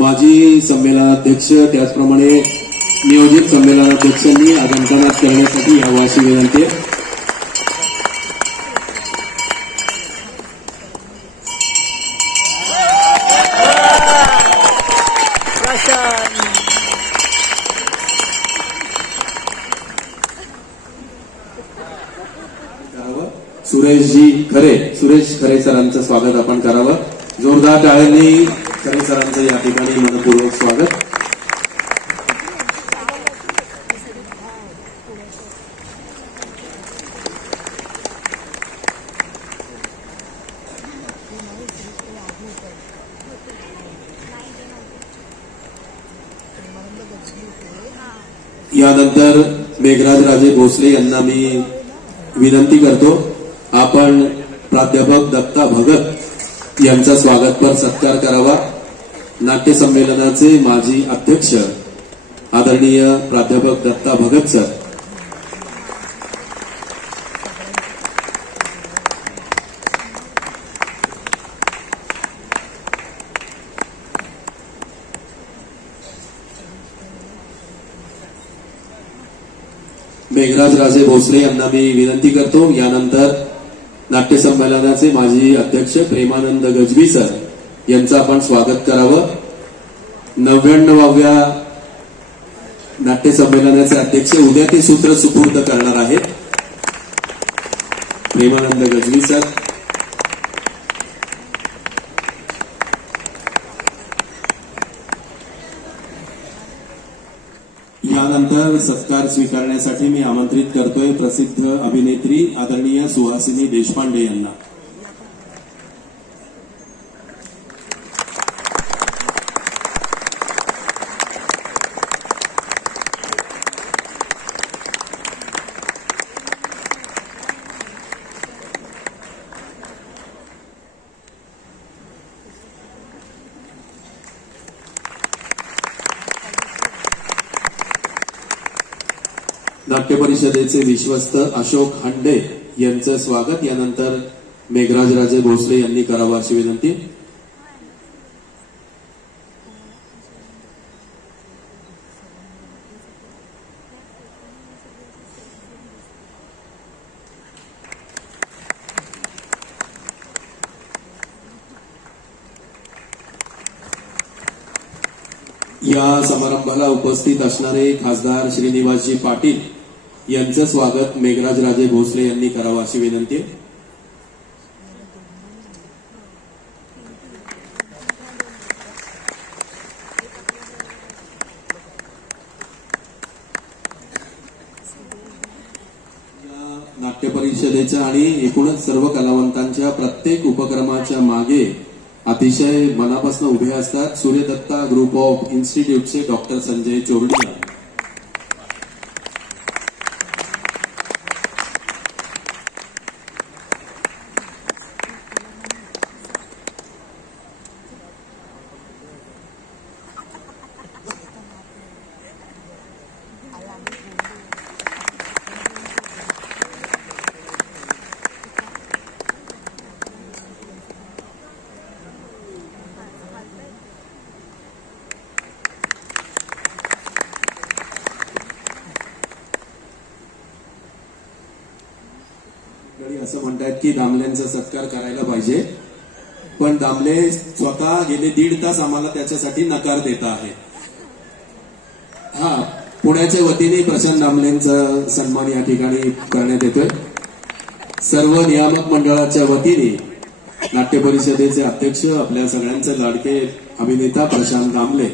माजी संमेलनाध्यक्ष त्याचप्रमाणे नियोजित संमेलनाध्यक्षांनी आगमनात करण्यासाठी यावं अशी विनंती आहे. सुरेश खरे सरांचं स्वागत आपण करावं. जोरदार टाळ्यांनी खरे सरांचं या ठिकाणी मनपूर्वक स्वागत. यानंतर मेघराज राजे भोसले यांना मी विनंती करतो, आपण प्राध्यापक दत्ता भगत यांचा स्वागतपर सत्कार करावा. नाट्य संमेलनाचे माजी अध्यक्ष आदरणीय प्राध्यापक दत्ता भगत सर. मेघराज राजे भोसले यांना मी विनंती करतो. यानंतर नाट्य संमेलनाचे माजी अध्यक्ष प्रेमानंद गजबी सर यांचं आपण स्वागत करावं. 99व्या नाट्य संमेलनाचे अध्यक्ष उद्या ते सूत्र सुपूर्द करणार आहेत. प्रेमानंद गजबी सर. यानंतर सत्कार स्वीकारण्यासाठी मी आमंत्रित करतोय प्रसिद्ध अभिनेत्री आदरणीय सुहासिनी देशपांडे यांना. नाट्य परिषदेचे विश्वस्त अशोक हंडे यांचं स्वागत यानंतर मेघराज राजे भोसले यांनी करावं अशी विनंती. या समारंभाला उपस्थित असणारे खासदार श्रीनिवासजी पाटील यांचं स्वागत मेघराज राजे भोसले यांनी करावं अशी विनंती. या नाट्य परिषदेच्या आणि एकूणच सर्व कलावंतांच्या प्रत्येक उपक्रमाच्या मागे अतिशय मनापासून उभे असतात सूर्यदत्ता ग्रुप ऑफ इन्स्टिट्यूटचे डॉक्टर संजय चोरडिया. असं म्हणतात की दामलेंचा सत्कार करायला पाहिजे, पण दामले स्वतः गेले 1.5 तास आम्हाला त्याच्यासाठी नकार देत आहे. पुण्याच्या वतीने प्रशांत दामलेंचा सन्मान या ठिकाणी करण्यात येतोय. सर्व नियामक मंडळाच्या वतीने नाट्य परिषदेचे अध्यक्ष आपल्या सगळ्यांचे लाडके अभिनेता प्रशांत दामले.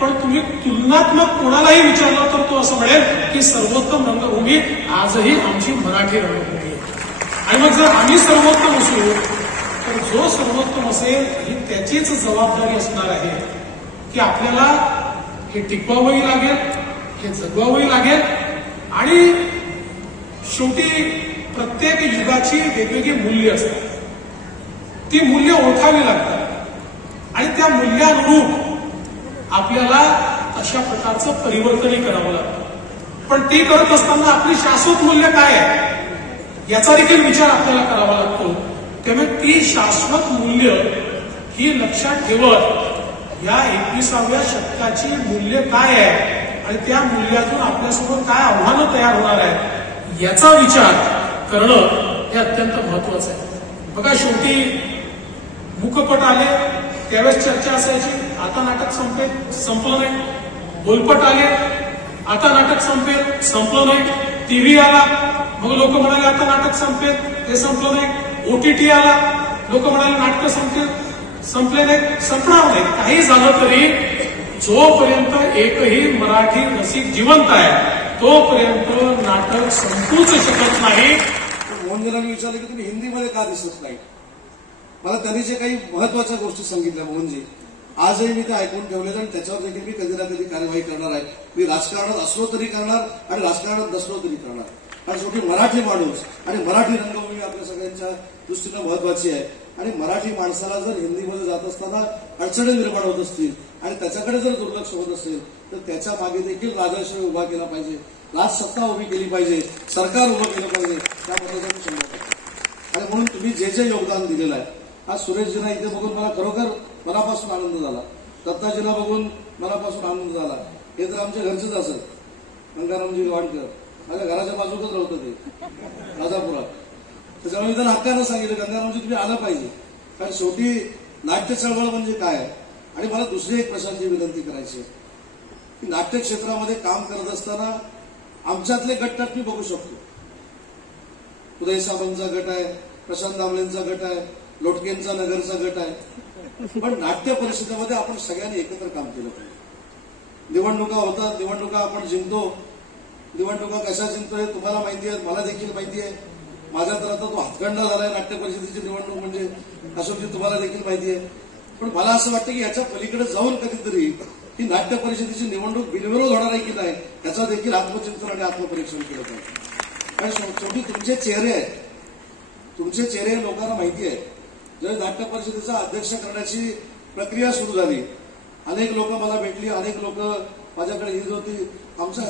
पण तुम्ही तुलनात्मक कोणालाही विचारलं तर तो असं म्हणेल की सर्वोत्तम रंगभूमी आजही आमची मराठी रंगभूमी. आणि मग जर आम्ही सर्वोत्तम असू तर जो सर्वोत्तम असेल ही त्याचीच जबाबदारी असणार आहे की आपल्याला हे टिकवावंही लागेल, हे जगवावंही लागेल. आणि शेवटी प्रत्येक युगाची वेगवेगळी मूल्य असतात. ती मूल्य ओळखावी लागतात आणि त्या मूल्यानुरूप आपल्याला अशा प्रकारचं परिवर्तनही करावं लागतं. पण ते करत असताना आपली शाश्वत मूल्य काय आहे याचा देखील विचार आपल्याला करावा लागतो. त्यामुळे ती शाश्वत मूल्य ही लक्षात ठेवत या 21व्या शतकाची मूल्य काय आहे आणि त्या मूल्यातून आपल्यासमोर काय आव्हानं तयार होणार आहे याचा विचार करणं हे अत्यंत महत्वाचं आहे. बघा, शेवटी मुखपट आले त्यावेळेस चर्चा असायची, आता नाटक संपलं नाही. बोलपट आले, आता नाटक संपलं नाही. टीव्ही आला, मग लोक म्हणाले आता नाटक संपेल, ते संपलं नाही. OTT आला, लोक म्हणाले नाटक संपले नाही, संपणार नाही. काही झालं तरी जोपर्यंत एकही मराठी रसिक जिवंत आहे तोपर्यंत नाटक संपूच शकत नाही. मोहनजींनी विचारलं की तुम्ही हिंदीमध्ये का दिसत नाही. मला त्यांनी जे काही महत्वाच्या गोष्टी सांगितल्या मोहनजी, आजही मी ते ऐकून ठेवले आणि त्याच्यावर देखील मी कधी ना कधी कार्यवाही करणार आहे. मी राजकारणात असलो तरी करणार आणि राजकारणात नसलो तरी करणार. कारण शेवटी मराठी माणूस आणि मराठी रंगभूमी आपल्या सगळ्यांच्या दृष्टीनं महत्वाची आहे. आणि मराठी माणसाला जर हिंदीमध्ये जात असताना अडचणी निर्माण होत असतील आणि त्याच्याकडे जर दुर्लक्ष होत असेल तर त्याच्या मागे देखील राजाश्रय उभा केला पाहिजे, राजसत्ता उभी केली पाहिजे, सरकार उभं केलं पाहिजे. त्यामध्ये मी शंभर टक्के. आणि म्हणून तुम्ही जे जे योगदान दिलेलं आहे, आज सुरेशजींना इथे बघून मला खरोखर मनापासून आनंद झाला. दत्ताजीला बघून मनापासून आनंद झाला. हे तर आमच्या घरचेच असत. गंगारामजी गवाणकर माझ्या घराच्या बाजूकच राहतं ते राजापुरात. त्याच्यामुळे मी तर हक्कानं सांगितलं गंगारामजी तुम्ही आलं पाहिजे. कारण शेवटी नाट्य चळवळ म्हणजे काय आहे. आणि मला दुसरी एक प्रशांतची विनंती करायची आहे की नाट्य क्षेत्रामध्ये काम करत असताना आमच्यातले गट मी बघू शकतो. उदय सामंतचा गट आहे, प्रशांत दामलेंचा गट आहे, लोटकेंचा नगरचा गट आहे. पण नाट्य परिषदेमध्ये आपण सगळ्यांनी एकत्र काम केलं पाहिजे. निवडणुका होतात, निवडणुका आपण जिंकतो. निवडणुका कशा जिंकतोय तुम्हाला माहिती आहे, मला देखील माहिती आहे. माझ्या तर आता तो हातखंडा झालाय नाट्य परिषदेची निवडणूक म्हणजे अशोकजी तुम्हाला देखील माहिती आहे. पण मला असं वाटतं की याच्या पलीकडे जाऊन कधीतरी ही नाट्य परिषदेची निवडणूक बिनविरोध होणार आहे की नाही याचा देखील आत्मचिंतन आणि आत्मपरीक्षण केलं पाहिजे. कारण शेवटी तुमचे चेहरे आहेत, तुमचे चेहरे लोकांना माहिती आहे. जर नाट्य परिषदेचा अध्यक्ष करण्याची प्रक्रिया सुरू झाली, अनेक लोक मला भेटली, अनेक लोक माझ्याकडे येत होती. आमचा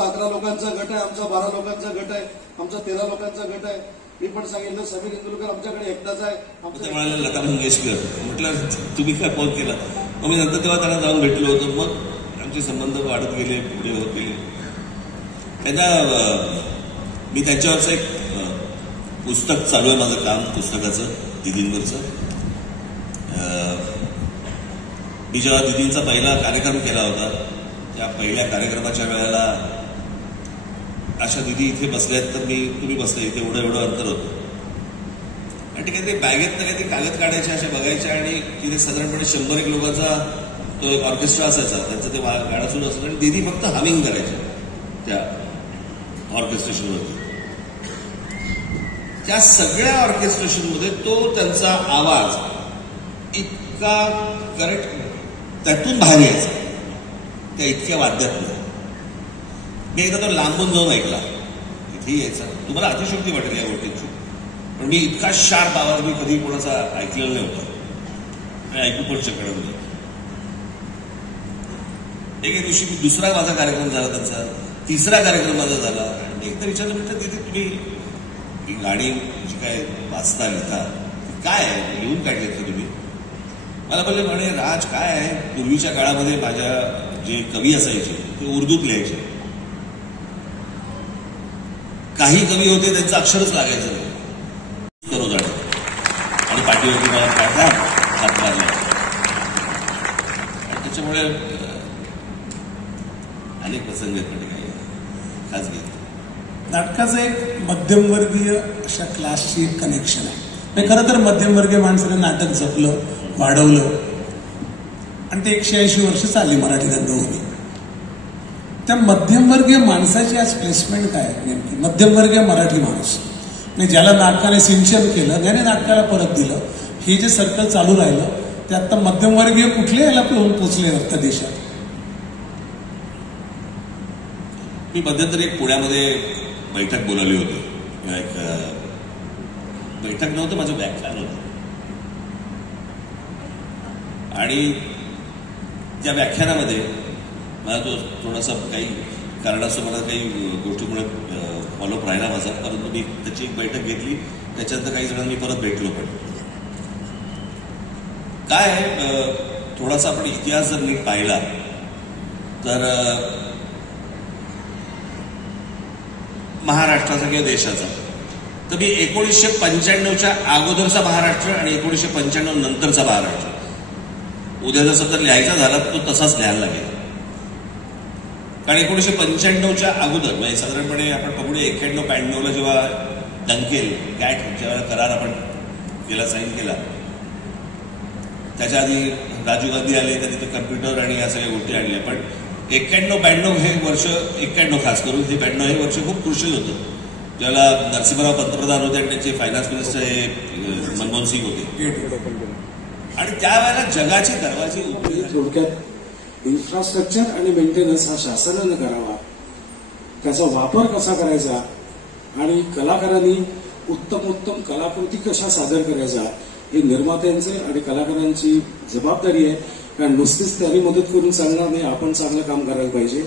11 लोकांचा गट आहे, आमचा 12 लोकांचा गट आहे, आमचा 13 लोकांचा गट आहे. मी पण सांगितलं समीर इंदुरकर आमच्याकडे एकटाच आहे. ते म्हणाले लता मंगेशकर. म्हटलं तुम्ही काय फोन केला. मग मी नंतर तेव्हा त्यांना जाऊन भेटलो होतो. मग आमचे संबंध वाढत गेले, पुढे होत गेले. त्यांना मी त्यांच्यावरचं एक पुस्तक चालू आहे माझं काम, पुस्तकाचं दिदींवरचं. मी जेव्हा दिदींचा पहिला कार्यक्रम केला होता त्या पहिल्या कार्यक्रमाच्या वेळेला अशा दिदी इथे बसल्यात तर तुम्ही बसले इथे, एवढं अंतर होतं. आणि ते काहीतरी बॅगेतनं काहीतरी कागद काढायचे अशा बघायच्या आणि तिथे साधारणपणे 100 लोकांचा तो एक ऑर्केस्ट्रा असायचा, त्यांचं ते गाणं सुरू असायचं आणि दिदी फक्त हमिंग करायच्या त्या ऑर्केस्ट्रेशनवरती. त्या सगळ्या ऑर्केस्ट्रेशनमध्ये तो त्यांचा आवाज इतका करेक्ट त्यातून बाहेर यायचा, त्या इतक्या वाद्यातनं. मी एकदा तो लांबून जाऊन ऐकला, इथे यायचा. तुम्हाला अतिशयोक्ती वाटेल या गोष्टीची, पण मी इतका शार्प आवाज मी कधी कोणाचा ऐकलेला नव्हता आणि ऐकू पण शकणार नाही. एके दिवशी दुसरा माझा कार्यक्रम झाला, त्यांचा तिसरा कार्यक्रम माझा झाला. आणि एकदा विचारलं, म्हटलं तिथे तुम्ही ही गाणी जी काय वाचता लिहिता काय आहे, लिहून काढली का तुम्ही? मला बोलले म्हणे राज काय आहे, पूर्वीच्या काळामध्ये माझ्या जे कवी असायचे ते उर्दूत लिहायचे. काही कवी होते त्यांचं अक्षरच लागायचं नाही, करू जाणं. आणि पाठीवरती मला काढला, हात मारला. आणि त्याच्यामुळे अनेक प्रसंग काही खास घेत. नाटकाचं एक मध्यमवर्गीय अशा क्लासची एक कनेक्शन आहे. खरं तर मध्यमवर्गीय माणसाने नाटक जपलं, वाढवलं आणि ते 180 वर्ष चालली मराठी रंगभूमी. त्या मध्यमवर्गीय माणसाची आज प्लेसमेंट काय आहे नेमकी? मध्यमवर्गीय मराठी माणूस म्हणजे ज्याला नाटकाने सिंचन केलं, ज्याने नाटकाला परत दिलं, हे जे सर्कल चालू राहिलं ते आता मध्यमवर्गीय कुठले याला पोहोचले आता देशात. मी मध्यंतरी एक पुण्यामध्ये बैठक बोलावली होती. एक बैठक नव्हतं, माझं व्याख्यान होतं. आणि त्या व्याख्यानामध्ये मला तो थोडासा काही कारणास्तव मला काही गोष्टीमुळे फॉलोअप राहिला माझा, परंतु मी त्याची एक बैठक घेतली. त्याच्यानंतर काही जणांनी परत भेटलो. पण काय थोडासा आपण इतिहास जर नीट पाहिला तर महाराष्ट्राचा किंवा देशाचा, तर मी 1995च्या अगोदरचा महाराष्ट्र आणि 1995 नंतरचा महाराष्ट्र उद्या जर समजा लिहायचा झाला तर तो तसाच लिहायला लागेल. कारण 1995च्या अगोदर म्हणजे साधारणपणे आपण बघूया 91-92ला जेव्हा डंकेल गॅट ज्यावेळेला करार आपण केला, साईन केला, त्याच्या आधी राजीव गांधी आले, त्यांनी ते कम्प्युटर आणि या सगळ्या गोष्टी आणल्या. पण 91-92 हे वर्ष, 91 खास करून हे 92 हे वर्ष खूप क्रुशियल होतं. ज्यावेळेला नरसिंहराव पंतप्रधान होते आणि त्यांचे फायनान्स मिनिस्टर हे मनमोहन सिंग होते. आणि त्यावेळेला जगाचे दरवाजे उघडले. थोडक्यात इन्फ्रास्ट्रक्चर आणि मेंटेनन्स हा शासनानं करावा, त्याचा वापर कसा करायचा आणि कलाकारांनी उत्तम कलाकृती कशा सादर करायचा ही निर्मात्यांचे आणि कलाकारांची जबाबदारी आहे. कारण नुसतीच त्यांनी मदत करून चालणार नाही, आपण चांगलं काम करायला पाहिजे,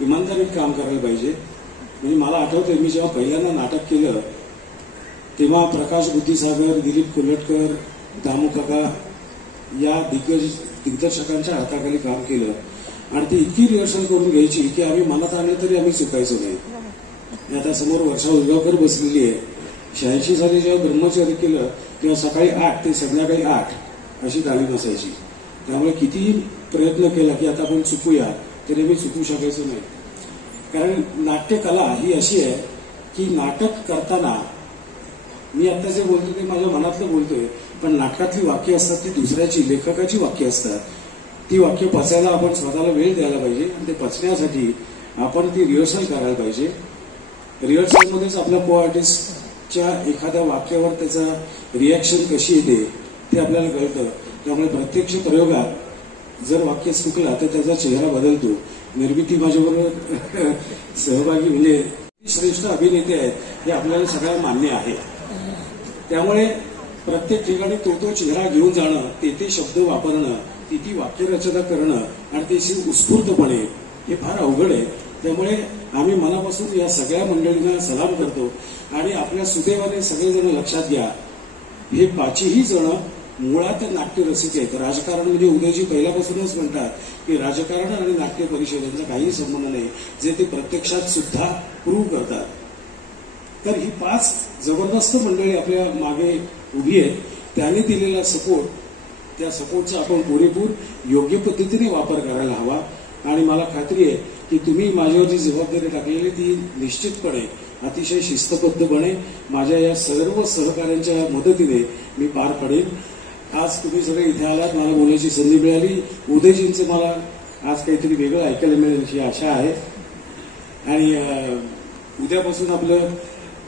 इमानदारीत काम करायला पाहिजे. म्हणजे मला आठवतंय मी जेव्हा पहिल्यांदा नाटक केलं तेव्हा प्रकाश बुद्धिसागर, दिलीप कोल्हटकर, दामू काका या दिग्दर्शकांच्या हाताखाली काम केलं. आणि ती इतकी रिहर्सल करून घ्यायची की आम्ही मनात आणलं तरी आम्ही चुकायचो नाही. आता समोर वर्षा उजगावकर बसलेली आहे. 86 साली जेव्हा ब्रह्मचर्य केलं तेव्हा सकाळी 8 ते संध्याकाळी 8 अशी तालीम असायची. त्यामुळे कितीही प्रयत्न केला की आता आपण चुकूया तरी मी चुकू शकायचो नाही. कारण नाट्यकला ही अशी आहे की नाटक करताना मी आता जे बोलतो ते माझ्या मनातलं बोलतोय, पण नाटकातली वाक्य असतात ती दुसऱ्याची, लेखकाची वाक्य असतात. ती वाक्य पचायला आपण स्वतःला वेळ द्यायला पाहिजे आणि ते पचण्यासाठी आपण ती रिहर्सल करायला पाहिजे. रिहर्सलमध्येच आपल्या को आर्टिस्टच्या एखाद्या वाक्यावर त्याचा रिॲक्शन कशी येते ते आपल्याला कळतं. त्यामुळे प्रत्यक्ष प्रयोगात जर वाक्य चुकला तर त्याचा चेहरा बदलतो. निर्मिती माझ्याबरोबर सहभागी म्हणजे श्रेष्ठ अभिनेते आहेत हे आपल्याला सगळ्यांना मान्य आहे. त्यामुळे प्रत्येक ठिकाणी तो चेहरा घेऊन जाणं, ते शब्द वापरणं, ती वाक्यरचना करणं आणि ते उत्स्फूर्तपणे हे फार अवघड आहे. त्यामुळे आम्ही मनापासून या सगळ्या मंडळींना सलाम करतो. आणि आपल्या सुदैवाने सगळेजण लक्षात घ्या, हे 5ही जण मुळात नाट्यरसिक आहेत. राजकारण म्हणजे उदयजी पहिल्यापासूनच म्हणतात की राजकारण आणि नाट्य परिषदेचा काही संबंध नाही, जे ते प्रत्यक्षात सुद्धा प्रूव्ह करतात. तर ही 5 जबरदस्त मंडळी आपल्या मागे उभी आहेत. त्यांनी दिलेला सपोर्ट, त्या सपोर्टचा आपण पुरेपूर योग्य पद्धतीने वापर करायला हवा. आणि मला खात्री आहे की तुम्ही माझ्यावर जी जबाबदारी टाकलेली ती निश्चितपणे अतिशय शिस्तबद्धपणे माझ्या या सर्व सहकाऱ्यांच्या मदतीने मी पार पडेन. आज तुम्ही सगळे इथे आलात, मला बोलायची संधी मिळाली. उदयजींचं मला आज काहीतरी वेगळं ऐकायला मिळेल अशी आशा आहे. आणि उद्यापासून आपलं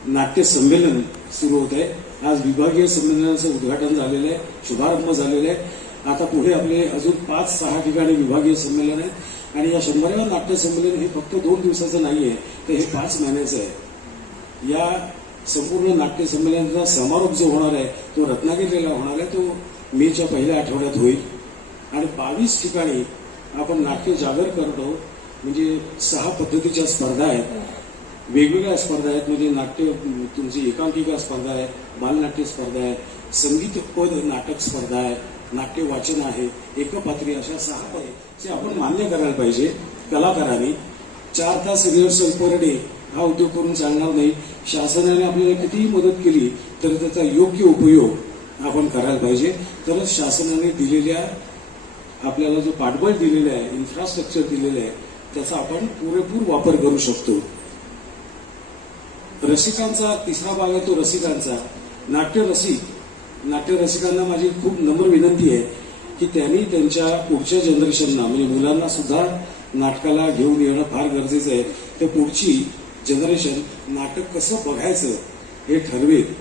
नाट्य संमेलन सुरू होत आहे. आज विभागीय संमेलनाचं उद्घाटन झालेलं आहे, शुभारंभ झालेला आहे. आता पुढे आपले अजून 5-6 ठिकाणी विभागीय संमेलन आहे. आणि या 100व्या नाट्य संमेलन हे फक्त 2 दिवसाचं नाहीये, तर हे 5 महिन्याचं आहे. या संपूर्ण नाट्य संमेलनाचा समारोप जो होणार आहे तो रत्नागिरीला होणार आहे. तो मेच्या पहिल्या आठवड्यात होईल. आणि 22 ठिकाणी आपण नाट्य जागर करतो. म्हणजे 6 पद्धतीच्या स्पर्धा आहेत, वेगवेगळ्या स्पर्धा आहेत. म्हणजे नाट्य तुमची एकांकिका स्पर्धा आहे, बालनाट्य स्पर्धा आहे, संगीतपद नाटक स्पर्धा आहे, नाट्य वाचन आहे, एकपात्री, अशा 6 जे आपण मान्य करायला पाहिजे. कलाकारांनी 4 तास रिहर्सल पर डे हा उद्योग करून चालणार नाही. शासनाने आपल्याला कितीही मदत केली तर त्याचा योग्य उपयोग आपण करायला पाहिजे. तरच शासनाने दिलेल्या आपल्याला जो पाठबळ दिलेला आहे, इन्फ्रास्ट्रक्चर दिलेलं आहे, त्याचा आपण पुरेपूर वापर करू शकतो. रसिकांचा 3रा भाग आहे तो रसिकांचा. नाट्यरसिकांना माझी खूप नम्र विनंती आहे की त्यांनी त्यांच्या पुढच्या जनरेशनना म्हणजे मुलांना सुद्धा नाटकाला घेऊन येणं फार गरजेचं आहे. तर पुढची जनरेशन नाटक कसं बघायचं हे ठरवेल.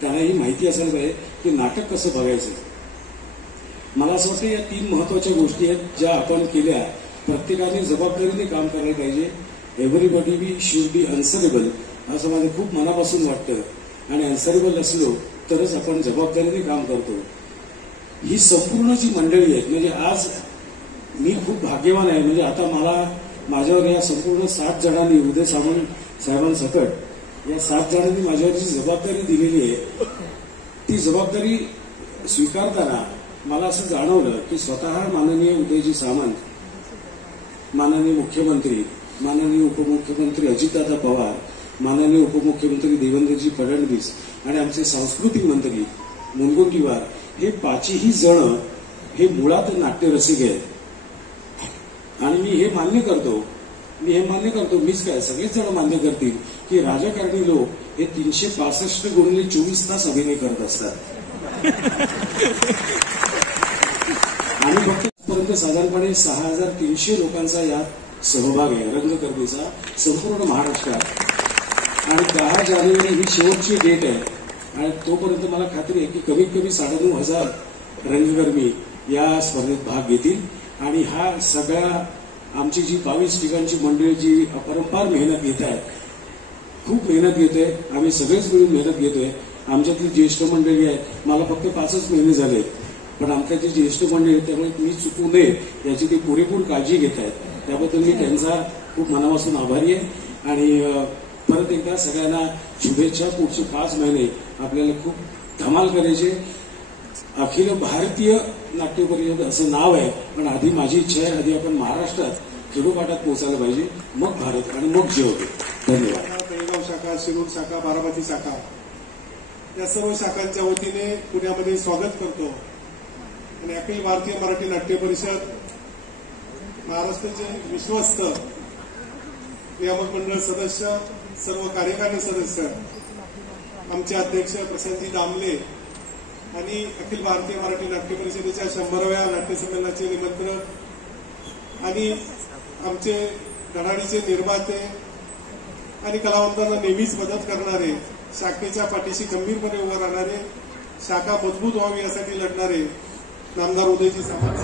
त्यांना ही माहिती असायला पाहिजे की नाटक कसं बघायचं. मला असं वाटतं या 3 महत्वाच्या गोष्टी आहेत ज्या आपण केल्या. प्रत्येकाने जबाबदारीने काम करायला पाहिजे. Everybody be should be answerable असं माझं खूप मनापासून वाटतं. आणि अन्सरेबल असलो तरच आपण जबाबदारीने काम करतो. ही संपूर्ण जी मंडळी आहेत, म्हणजे आज मी खूप भाग्यवान आहे. म्हणजे आता मला माझ्यावर या संपूर्ण 7 जणांनी, उदय सामंत साहेबांसकट या 7 जणांनी माझ्यावर जी जबाबदारी दिलेली आहे, ती जबाबदारी स्वीकारताना मला असं जाणवलं की स्वतः माननीय उदयजी सामंत, माननीय मुख्यमंत्री, माननीय उपमुख्यमंत्री अजितदादा पवार, माननीय उपमुख्यमंत्री देवेंद्रजी फडणवीस आणि आमचे सांस्कृतिक मंत्री मुनगंटीवार, हे 5ही जण हे मुळात नाट्यरसिक आहेत. आणि मी हे मान्य करतो, मीच काय सगळेच जण मान्य करतील की राजकारणी लोक हे 365 गुणिले 24 तास अभिनय करत असतात. आणि फक्त आजपर्यंत साधारणपणे 6300 लोकांचा यात सहभाग आहे रंगकर्मीचा संपूर्ण महाराष्ट्रात. आणि 10 जानेवारी ही शेवटची डेट आहे आणि तोपर्यंत मला खात्री आहे की कमीत कमी 9,500 रंगकर्मी या स्पर्धेत भाग घेतील. आणि हा सगळ्या आमची जी 22 ठिकाणची मंडळी जी अपरंपार मेहनत घेत आहेत, खूप मेहनत घेतोय, आम्ही सगळेच मिळून मेहनत घेतोय. आमच्यातली ज्येष्ठ मंडळी आहे, मला फक्त 5च महिने झाले, पण आमच्या जी ज्येष्ठ मंडळी आहेत त्यामुळे मी चुकू नये याची ते पुरेपूर काळजी घेत आहेत. त्याबद्दल मी त्यांचा खूप मनापासून आभारी आहे. आणि परत एकदा सगळ्यांना शुभेच्छा. पुढचे 5 महिने आपल्याला खूप धमाल करायचे. अखिल भारतीय नाट्य परिषद असं नाव आहे, पण आधी माझी इच्छा आहे आधी आपण महाराष्ट्रात खेडोपाठात पोहोचायला पाहिजे, मग भारत आणि मग जग. धन्यवाद. बेळगाव शाखा, शिरूर शाखा, बारामती शाखा या सर्व शाखांच्या वतीने पुण्यामध्ये स्वागत करतो. आणि अखिल भारतीय मराठी नाट्य परिषद महाराष्ट्राचे विश्वस्त नियामक मंडळ सदस्य, सर्व कार्यकारी सदस्य, आमचे अध्यक्ष प्रशांतजी दामले आणि अखिल भारतीय मराठी नाट्य परिषदेच्या 100व्या नाट्यसंमेलनाचे निमंत्रक आणि आमचे धडाडीचे निर्माते आणि कलावंतांना नेहमीच मदत करणारे, शाखेच्या पाठीशी गंभीरपणे उभं राहणारे, शाखा मजबूत व्हावी यासाठी लढणारे नामदार उदयजी सामंत.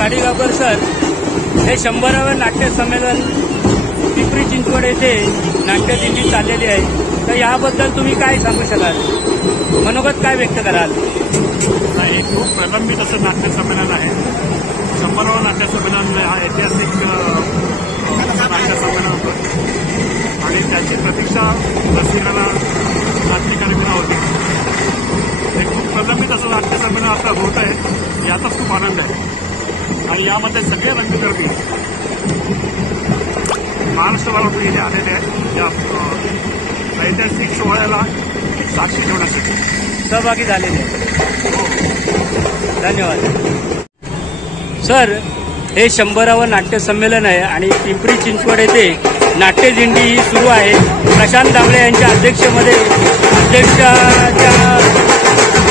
गाडीगावकर सर, हे 100व्या नाट्य संमेलन पिंपरी चिंचवड येथे नाट्यदिंडी चाललेली आहे, तर याबद्दल तुम्ही काय सांगू शकाल? मनोगत काय व्यक्त कराल? हे खूप प्रलंबित असं नाट्य संमेलन आहे. 100वं नाट्य संमेलन हा ऐतिहासिक नाट्य संमेलन होतं आणि त्याची प्रतीक्षा रसिकांना नाट्यकर्मींना होती. हे खूप प्रलंबित असं नाट्य संमेलन आता होत आहे, याचाच खूप आनंद आहे. आणि यामध्ये सगळे रंगकर्मी महाराष्ट्रभरातून इथे आलेले आहेत या ऐतिहासिक सोहळ्याला साक्षी ठेवण्यासाठी सहभागी झालेले आहेत. धन्यवाद सर. हे 100वं नाट्य संमेलन आहे आणि पिंपरी चिंचवड येथे नाट्यदिंडी सुरू आहे. प्रशांत दामले यांच्या अध्यक्षाच्या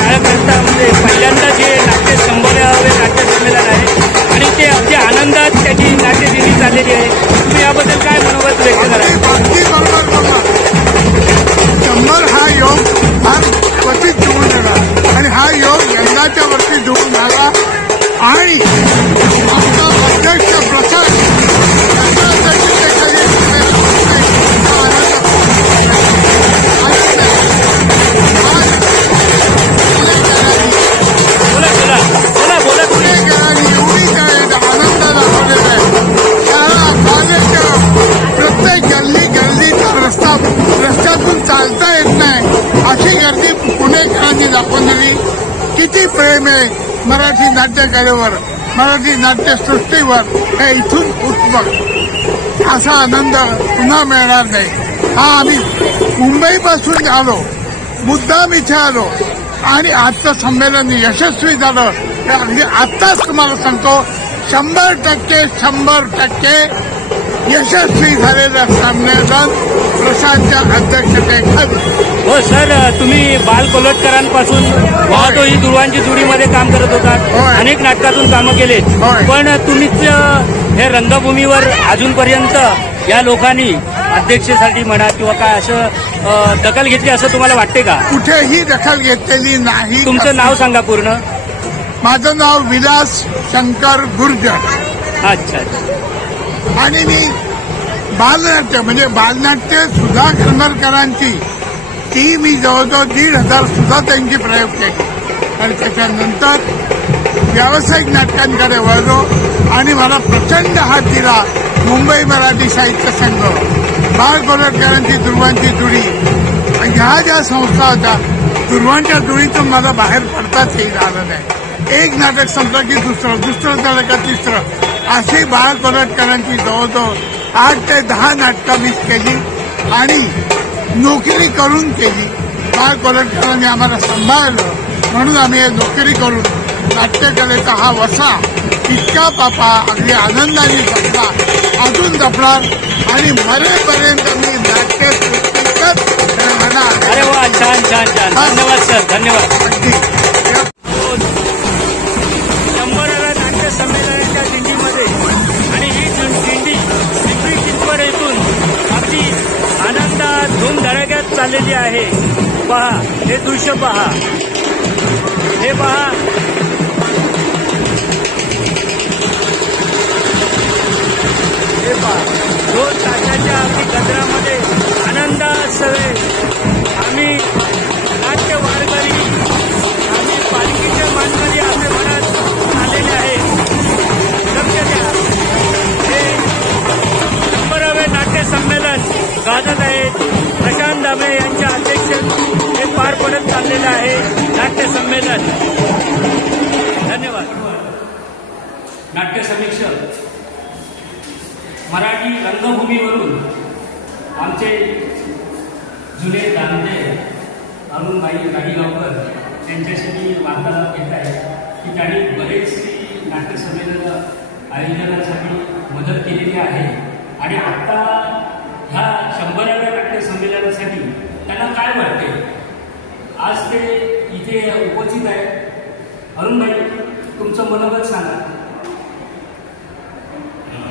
कार्यकर्त्यामध्ये पहिल्यांदा जे 100व्या नाट्य संमेलन आहे आणि ते अगदी आनंदात त्याची नाट्यदिंडी चाललेली आहे. तुम्ही याबद्दल काय मनोगत व्यक्त कराल? अगदी बरोबर. 100 हा योग फार क्वचित जुळून येणार आणि हा योग यंदाच्या वर्षी जुळून आला आणि आमचा अध्यक्ष प्रसाद किती प्रेम आहे मराठी नाट्यकलेवर, मराठी नाट्यसृष्टीवर, हे इथून उत्पन्न असा आनंद पुन्हा मिळणार नाही. हा आम्ही मुंबईपासून आलो, मुद्दाम इथे आलो आणि आजचं संमेलन यशस्वी झालं. अगदी आत्ताच तुम्हाला सांगतो 100% यशस्वी झालेलं संमेलन प्रशांतच्या अध्यक्षतेखाली. हो सर, तुम्ही बाल कोल्हटकरांपासून वाहतोही दुर्वांची जोडीमध्ये काम करत होता, अनेक नाटकातून कामं केले, पण तुम्हीच हे रंगभूमीवर अजूनपर्यंत या लोकांनी अध्यक्षेसाठी म्हणा किंवा काय असं दखल घेतली असं तुम्हाला वाटते का? कुठेही दखल घेतलेली नाही. तुमचं नाव सांगा पूर्ण. माझं नाव विलास शंकर गुर्जर. अच्छा. आणि मी बालनाट्य म्हणजे बालनाट्य सुधा करमरकरांची ती मी जवळजवळ 1,500 सुद्धा त्यांची प्रयोग केली आणि त्याच्यानंतर व्यावसायिक नाटकांकडे वळलो आणि मला प्रचंड हात दिला मुंबई मराठी साहित्य संघ, बाळ कोल्हटकरांची दुर्वांची जुडी, ह्या ज्या संस्था होत्या. दुर्वांच्या जुडीतून मला बाहेर पडताच येईल आलं नाही. एक नाटक संपलं की दुसरं झालं का तिसरं, अशी बाळ कोल्हटकरांची जवळजवळ 8 ते 10 नाटकं मी केली आणि नोकरी करून केली. बाळ कोल्हटकरांनी आम्हाला सांभाळलं म्हणून आम्ही नोकरी करून नाट्यकलेचा हा वसा इतका पापा अगदी आनंदाने जपला, अजून जपणार आणि मरेपर्यंत मी नाट्यसृष्टीतच राहणार. अरे वा, छान छान छान. धन्यवाद सर, धन्यवाद. अगदी 100व्या नाट्य संमेलनाच्या दिंडीमध्ये आणि ही दिंडी पिंपरी चिंचवड येथून अगदी आनंदात धूमधडाक्यात चाललेली आहे. पहा, हे दृश्य पहा, हे पहा. हे पहा, 2 तासाच्या अगदी गजरामध्ये आनंदात सगळे आम्ही नाट्य वारकरी, आम्ही पालखीच्या मानकरी आपले मनात आलेले आहे. लक्ष द्या, हे 100व्या नाट्य संमेलन गाजत आहे. प्रशांत दामले यांच्या अध्यक्षतेत हे पार पडत चाललेलं आहे नाट्य संमेलन. धन्यवाद. नाट्य समीक्षक मराठी रंगभूमीवरून आमचे जुने जाणते अरुणभाई गाडीगावकर त्यांच्याशी मी वार्तालाप घेत आहे की त्यांनी बरेचशी नाट्यसंमेलन आयोजनासाठी मदत केलेली आहे आणि आता ह्या 100व्या नाट्य संमेलनासाठी त्यांना काय वाटते, आज ते इथे उपस्थित आहेत. अरुणभाई, तुमचं मनोगत सांगा.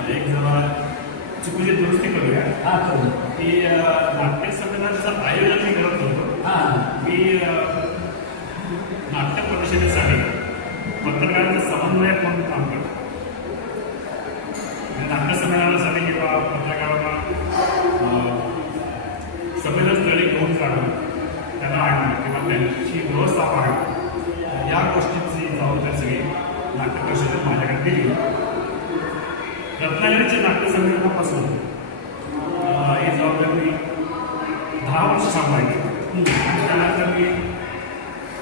एक जरा चुकीची दुरुस्ती करूया. हा, करू. की नाट्य संमेलनाचं आयोजन मी करत होतो. मी नाट्य परिषदेसाठी पत्रकारांचं समन्वयक म्हणून काम करतो. नाट्य संमेलनासाठी किंवा पत्रकारांना संमेलनस्थळी घेऊन जाणं, त्यांना आणणं किंवा त्यांची व्यवस्था पाहणं, या गोष्टींची जबाबदारी सगळी नाट्य परिषदेत माझ्याकडे दिली. रत्नागिरीच्या नाट्य संमेलनापासून ही जबाबदारी 10 वर्ष सांभाळली आणि त्यानंतर मी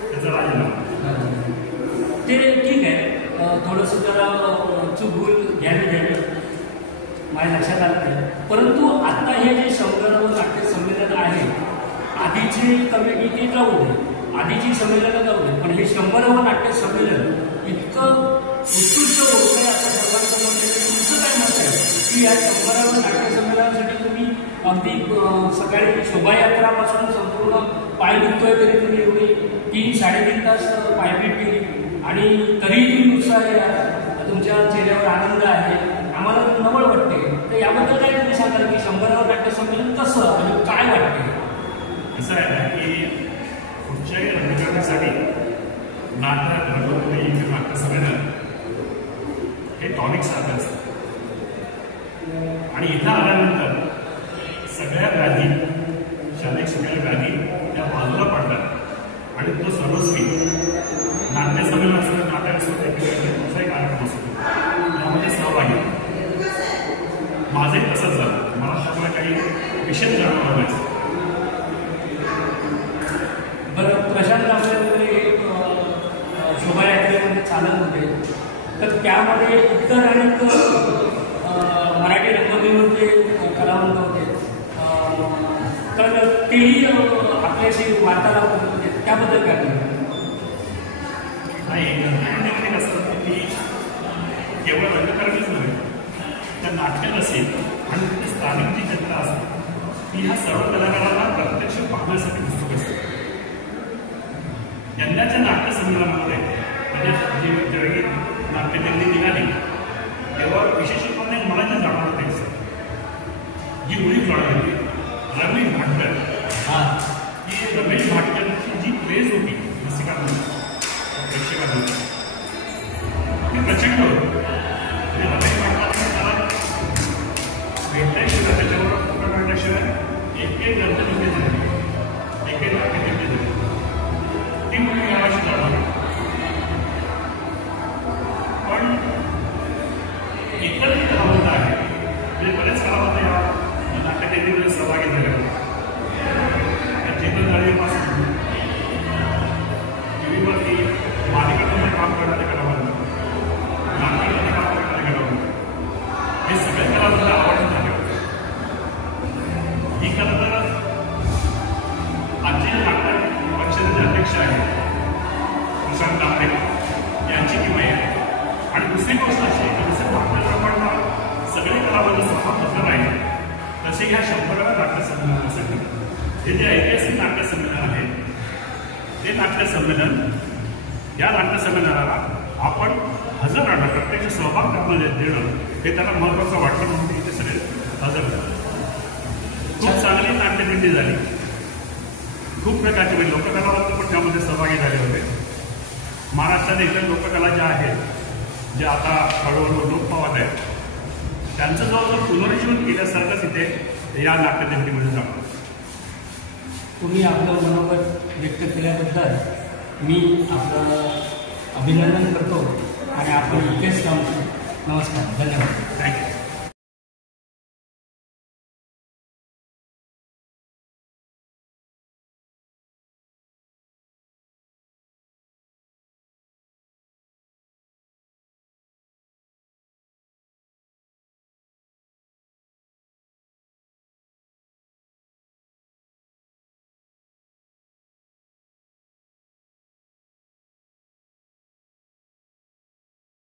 त्याचा राजीनामा. ते ठीक आहे, थोडंसं जरा चूकभूल घ्यावी माझ्या लक्षात आलं नाही. परंतु आता हे जे 100वं नाट्य संमेलन आहे, आधीची कमिटी ते जाऊ दे, आधीची संमेलनं जाऊ दे, पण हे 100वं नाट्य संमेलन इतकं उत्कृष्ट होतं आहे. आता सर्वांसमोर तुमचं काय मत आहे की या 100व्या नाट्य संमेलनासाठी तुम्ही अगदी सकाळी शोभायात्रापासून संपूर्ण पाय दुखतोय तरी तुम्ही एवढी 3-3.5 तास पायपीट केली आणि तरीही तुम्ही उत्साह आहे, तुमच्या चेहऱ्यावर आनंद आहे, आम्हाला नवळ वाटते. तर याबद्दल काय तुम्ही सांगाल की 100वं नाट्य संमेलन कसं आणि काय वाटते? असं आहे ना की कुठच्याही रंगकर्मीसाठी नाटक, रंगभूमी किंवा नाट्य संमेलन हे टॉनिक साधन असतं आणि इथं आल्यानंतर सगळ्या व्याधी, शारीरिक सगळ्या व्याधी त्या बाजूला पडतात आणि तो सर्वस्वी नाट्य संमेलन असतो, नाटक असतो, कुठचाही कार्यक्रम असतो, त्यामध्ये सहभागी. माझंही तसंच झालं. मला त्यामुळे काही विशेष जाणवलं नाही. बरं, प्रशांत दामले वगैरे तेही आपल्याशी वार्तालाप करत होते, त्याबद्दल काय म्हणतात? नाही, नाट्यदिंडी असतं की केवळ रंगकर्मीच नव्हे, त्या नाट्य असेल आणि ती स्थानिक जी जनता असते ती ह्या सर्व कलाकारांना प्रत्यक्ष पाहण्यासाठी उत्सुक असते. यंदाच्या नाट्य संमेलनामध्ये म्हणजे ज्यावेळी नाट्यदिंडी निघाली तेव्हा विशेषपणे मला जे जाणवलं त्याचं जी मुली कळवली रमेश भाटकर, की रमेश भाटकरची जी क्रेज होती रसिकांमध्ये प्रेक्षकांमध्ये ती प्रचंड होती. म्हणजे रमेश भाटकरांनी त्याला भेटल्याशिवाय त्याच्याबरोबर फोटो काढल्याशिवाय एक ग्रंथदिंडी झाली, एक नाट्यदिंडी झाली. ती मुली यावर्षी जाणवली. पण इतरही कलावंत आहे, म्हणजे बरेच कलावंत या नाट्यदिंडीमध्ये सहभागी झाले होते. चेतन जाळीपासून टीव्हीवरती मालिकेमध्ये काम करणारे कलावंत, नाटकामध्ये काम करणारे कलावंत, हे सगळे कलावंत आवडून झाले होते. ही खरं तर आजचे नाटक पक्षाचे अध्यक्ष आहेत प्रशांत दामले यांची किंमत आहे. आणि दुसरी गोष्ट अशी की जसं नाट्यप्रमाण सगळे कलावंत स्वतः हजर राहिले तसे ह्या 100व्या नाट्य संमेलनासाठी हे जे ऐतिहासिक नाट्य संमेलन आहे ते नाट्य संमेलन, या नाट्य संमेलनाला आपण हजर राहणं, प्रत्यक्ष सहभाग देणं हे त्याला महत्त्वाचं वाटतं म्हणून इथे सगळे हजर झाले. खूप चांगली नाट्यदिंडी झाली. खूप प्रकारचे म्हणजे लोककलावंत पण त्यामध्ये सहभागी झाले होते. महाराष्ट्रात इतर लोककला ज्या आहेत ज्या आता हळूहळू लोप पावत आहेत त्यांचं जवळजवळ पुनरुज्जीवन केल्यासारखंच इथे या नाट्यदिंडीमध्ये जाणवतं. तुम्ही आपलं मनोगत व्यक्त केल्याबद्दल मी आपलं अभिनंदन करतो आणि आपण इथेच थांबतो. नमस्कार, धन्यवाद. थँक्यू.